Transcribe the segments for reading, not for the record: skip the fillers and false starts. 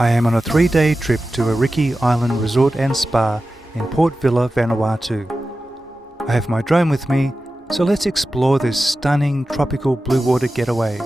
I am on a 3-day trip to Iririki Island Resort and Spa in Port Vila, Vanuatu. I have my drone with me, so let's explore this stunning tropical blue water getaway.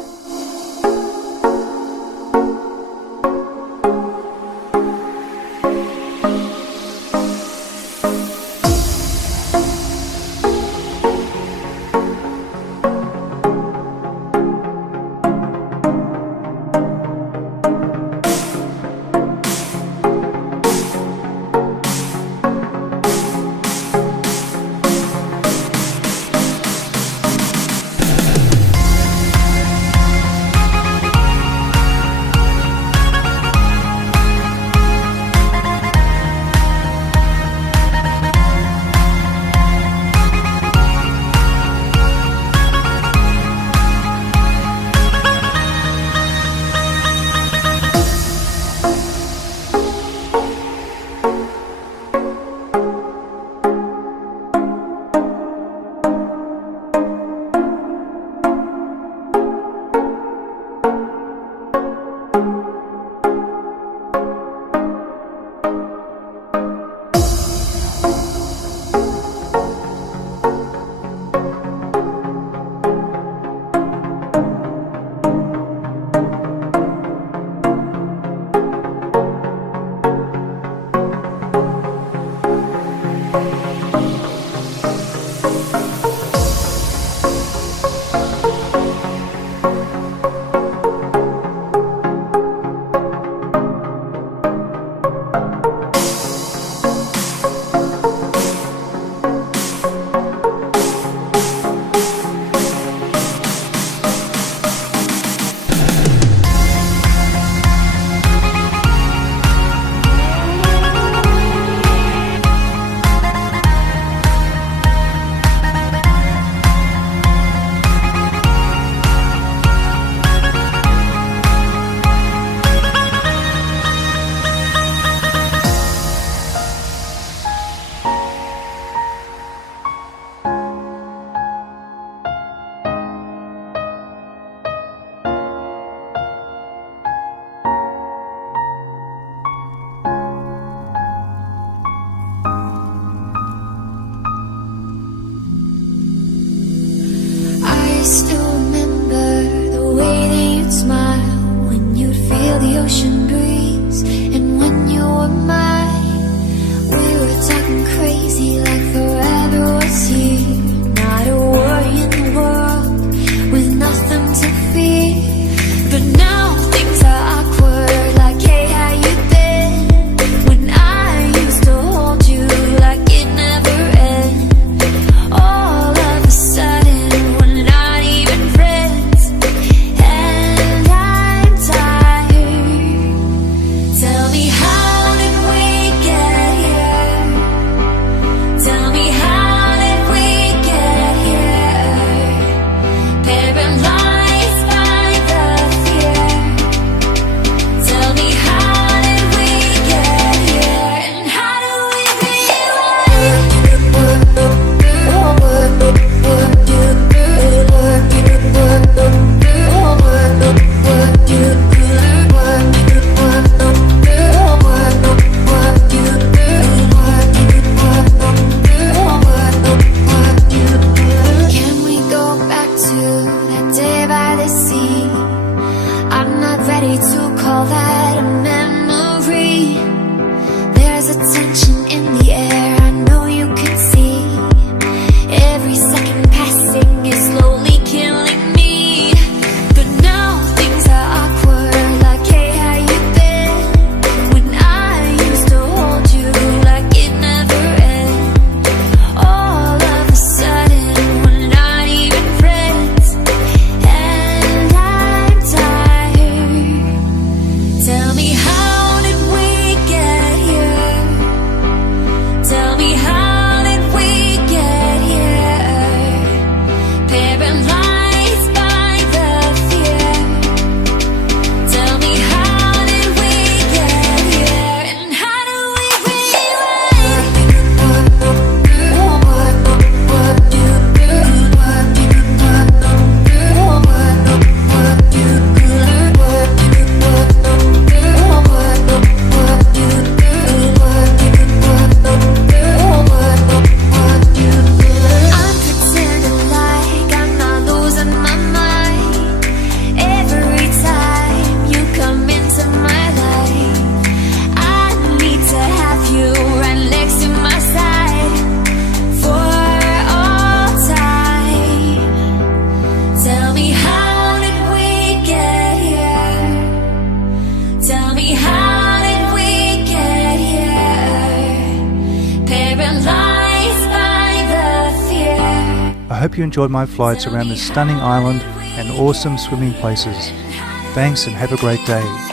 I still remember the way that you'd smile when you'd feel the ocean breeze, and when you were mine, we were talking crazy like forever was here. Not a worry in the world, with nothing to fear. But now things are awkward, like hey, how you been? When I used to hold you like it never ended, all of a sudden we're not even friends, and I'm tired. hope you enjoyed my flights around this stunning island and awesome swimming places. Thanks and have a great day.